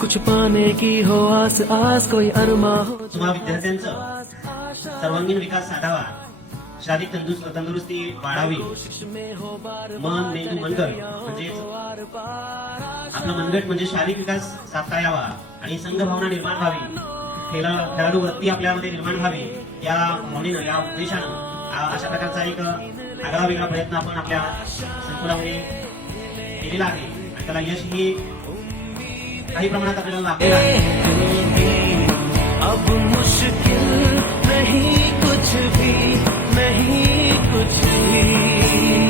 कुछ पाने की हो आस आस कोई अरमा हो तुम्हा विद्यार्थ्यांचं सर्वांगीण विकास साधावा, शारीरिक तंदुरुस्ती वाढावी, मन मेंदू मनगट म्हणजे आपलं मनगट म्हणजे शारीरिक विकास साधता यावा आणि संघभावना निर्माण व्हावी, खेळाडू वृत्ती आपल्यामध्ये निर्माण व्हावी, या भावनेनं या उद्देशानं अशा प्रकारचा एक आगळा वेगळा प्रयत्न आपण आपल्या संकुलामध्ये केलेला आहे आणि त्याला यश हे काही प्रमाणात आपल्याला लागलेलं आहे. अब मुश्किल नहीं कुछ भी, नहीं कुछ भी.